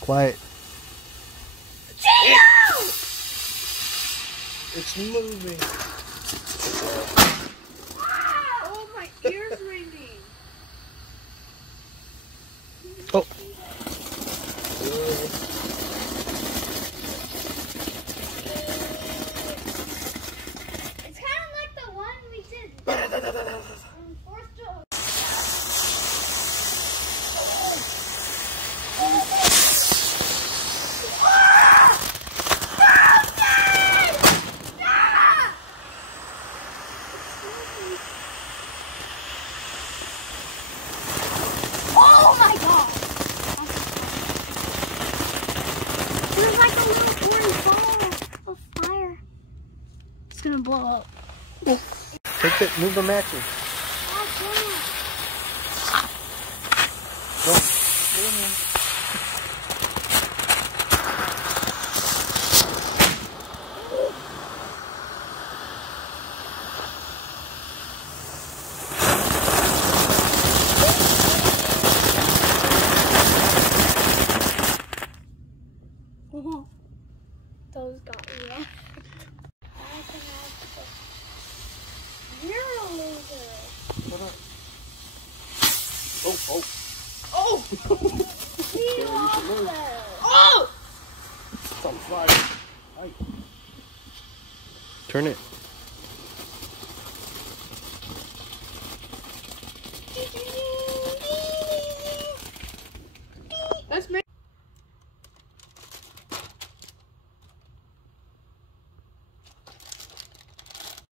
Quiet. It's moving. Oh, my ear's ringing. Oh. It's kind of like the one we did. Oh my god! There's like a little orange ball of fire. It's gonna blow up. Take it. Move the matches. Those got wrecked. You're a loser. Oh. Oh! We lost them. Oh! It's on fire. Hi. Turn it. Did you